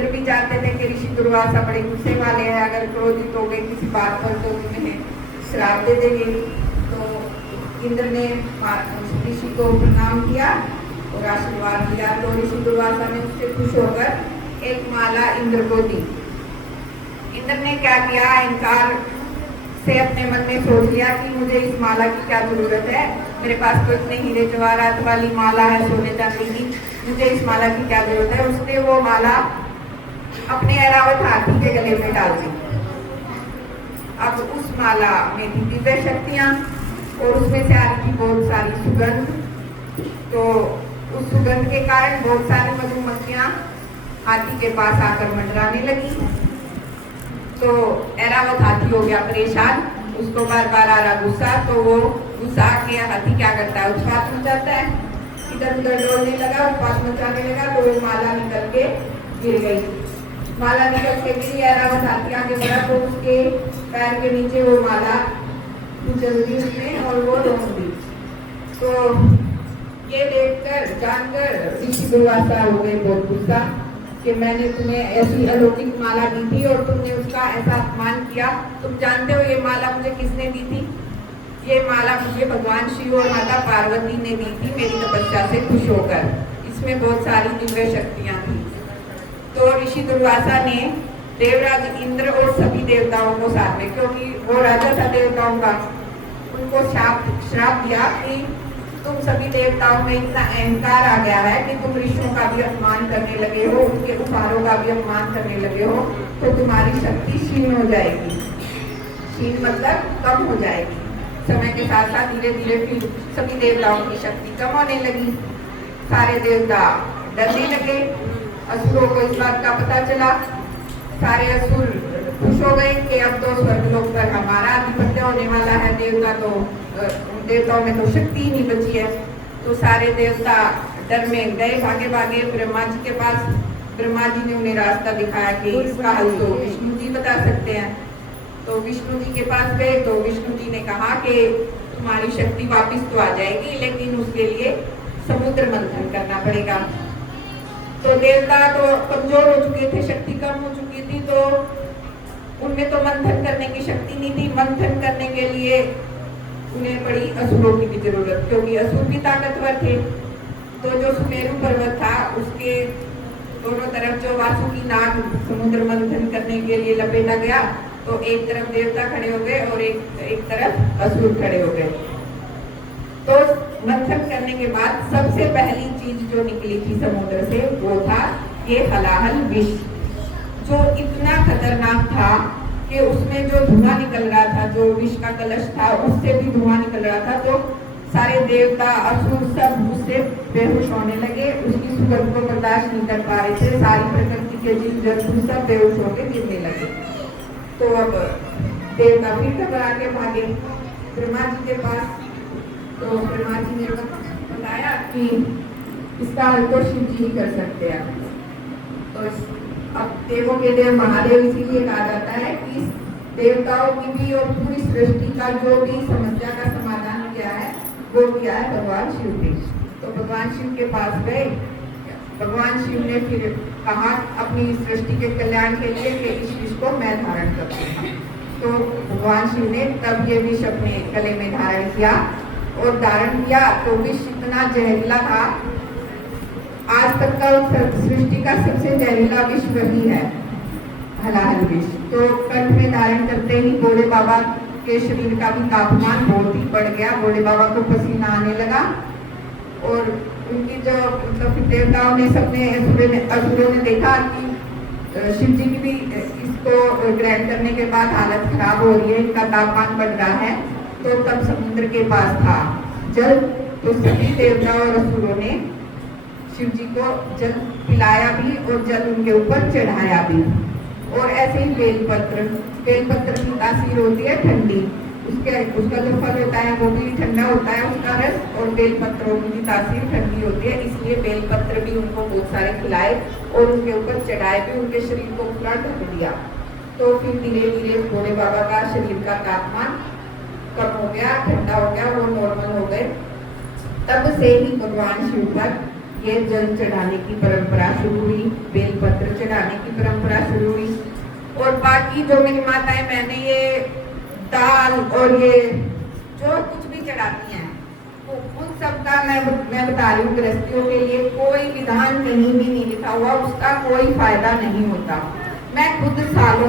फिर भी चाहते थे कि ऋषि दुर्वासा बड़े गुस्से वाले हैं, अगर क्रोधित हो गए किसी बात पर तो उन्हें श्राप दे देंगे। तो इंद्र ने ऋषि को प्रणाम किया और आशीर्वाद दिया। तो ऋषि दुर्वासा ने उससे खुश होकर एक माला इंद्र को दी। इंद्र ने क्या किया, अहंकार से अपने मन में सोच लिया कि मुझे इस माला की क्या जरूरत है, मेरे पास तो इतने हीरे जवाहरात वाली माला है सोने चांदी की, मुझे इस माला की क्या जरूरत है। उसने वो माला अपने ऐरावत हाथी के गले में डाल दी। अब उस माला में थी दिव्य शक्तियां और उसमें से आ रही थी बहुत सारी सुगंध। तो उस सुगंध के कारण बहुत सारी मधुमक्खियां हाथी के पास आकर मंडराने लगी। तो ऐरावत हाथी हो गया परेशान, उसको बार बार आ रहा गुस्सा। तो वो गुस्सा के हाथी क्या करता है, उत्पात मचाता है, इधर उधर डोलने लगा, उत्पात मचाने लगा। तो वो माला निकल के गिर गई। माला निकल के गिरी, ऐरावत हाथी आगे बढ़ा तो उसके पैर के नीचे वो माला कुचल दी उसने और वो रोक दी। तो ये देखकर जानकर ऋषि दुर्वासा हो गए बहुत गुस्सा कि मैंने तुम्हें ऐसी अलौकिक माला दी थी और तुमने उसका ऐसा अपमान किया। तुम जानते हो ये माला मुझे किसने दी थी? ये माला मुझे भगवान शिव और माता पार्वती ने दी थी मेरी तपस्या से खुश होकर। इसमें बहुत सारी दिव्य शक्तियां थी। तो ऋषि दुर्वासा ने देवराज इंद्र और सभी देवताओं को साथ में, क्योंकि वो राजा था देवताओं का, उनको श्राप दिया कि तुम सभी देवताओं में इतना अहंकार आ गया है कि तुम ऋषियों का भी अपमान करने लगे हो, उनके उपहारों का भी अपमान करने लगे हो, तो तुम्हारी शक्ति क्षीण हो जाएगी। क्षीण मतलब कम हो जाएगी। समय के साथ साथ धीरे धीरे फिर सभी देवताओं की शक्ति कम होने लगी। सारे देवता डरने लगे। असुरों को इस बात का पता चला। सारे असुर खुश हो गए कि अब तो स्वर्गलोक पर हमारा आधिपत्य होने वाला है, देवताओं में तो शक्ति ही नहीं बची है। तो सारे देवता डर में गए, भागे भागे ब्रह्मा जी के पास। ब्रह्मा जी ने उन्हें रास्ता दिखाया कि इसका हल तो विष्णु जी बता सकते हैं। तो विष्णु जी के पास गए तो विष्णु जी ने कहा कि तुम्हारी शक्ति वापस तो आ जाएगी, लेकिन उसके लिए समुद्र मंथन करना पड़ेगा। तो देवता तो कमजोर हो चुके थे, शक्ति कम हो चुकी थी, तो उनमें तो मंथन करने की शक्ति नहीं थी। मंथन करने के लिए उन्हें पड़ी असुरों की भी जरूरत, क्योंकि असुर भी ताकतवर थे। तो जो सुमेरु पर्वत था उसके दोनों तरफ जो वासुकी नाग समुद्र मंथन करने के लिए लपेटा गया, तो एक तरफ देवता खड़े हो गए और एक तरफ असुर खड़े हो गए। तो मंथन करने के बाद सबसे पहली चीज जो निकली थी समुद्र से वो था ये हलाहल विष, जो इतना खतरनाक था कि उसमें जो धुआं निकल रहा था, जो विष का कलश था उससे भी धुआं निकल रहा था। तो सारे देवता असुर सब उससे बेहोश होने लगे, उसकी सुगंध को बर्दाश्त नहीं कर पा रहे थे। सारी प्रकृति के जीव जंतु सब बेहोश होकर गिरने लगे। तो अब देवता फिर घबरा के भागे ब्रह्मा जी के पास। तो ब्रह्मा जी ने बताया कि इसका हल तो शिव जी ही कर सकते हैं। तो अब देवों के देव महादेव इसीलिए कहा जाता है कि देवताओं की भी और पूरी सृष्टि का जो भी समस्या का समाधान किया है वो किया है भगवान शिव ने। तो भगवान शिव के पास गए। भगवान शिव ने फिर कहा अपनी सृष्टि के कल्याण के लिए कि इस विष को मैं धारण करूंगा। तो भगवान शिव ने तब ये विष अपने गले में धारण किया और धारण किया तो विष इतना जहरीला था, आज तक का सृष्टि का सबसे जहरीला विष वही है, हलाहल विष। तो कंठ में धारण करते ही भोले बाबा के शरीर का भी तापमान बहुत ही बढ़ गया। भोले बाबा को पसीना आने लगा और उनकी जो मतलब देवताओं ने सबने असुरों ने देखा कि शिव जी की भी इसको ग्रहण करने के बाद हालत खराब हो रही है, इनका तापमान बढ़ रहा है। तो तब समुद्र के पास था जल, तो सभी देवता और असुरों ने शिव जी को जल पिलाया भी और जल उनके ऊपर चढ़ाया भी। और ऐसे ही बेलपत्र की तासीर होती है ठंडी, उसका जो फल होता है वो भी ठंडा होता है उसका रस, और बेलपत्रों की तासीर ठंडी होती है, इसलिए बेलपत्र भी उनको बहुत सारे खिलाए और उनके ऊपर चढ़ाए भी, उनके शरीर को पूरा ढक दिया। तो फिर धीरे धीरे भोले बाबा का शरीर का तापमान कम हो गया, ठंडा हो गया, वो नॉर्मल हो गए। तब से ही भगवान शिव पर ये जल चढ़ाने की परंपरा शुरू हुई, बेलपत्र चढ़ाने की परंपरा शुरू हुई। और बाकी जो मेरी माताएं मैंने ये दाल और ये जो कुछ भी चढ़ाती हैं, तो उन सब का मैं बता रही हूँ, गृहस्थियों के लिए कोई विधान कहीं भी नहीं लिखा हुआ, उसका कोई फायदा नहीं होता। मैं खुद सालों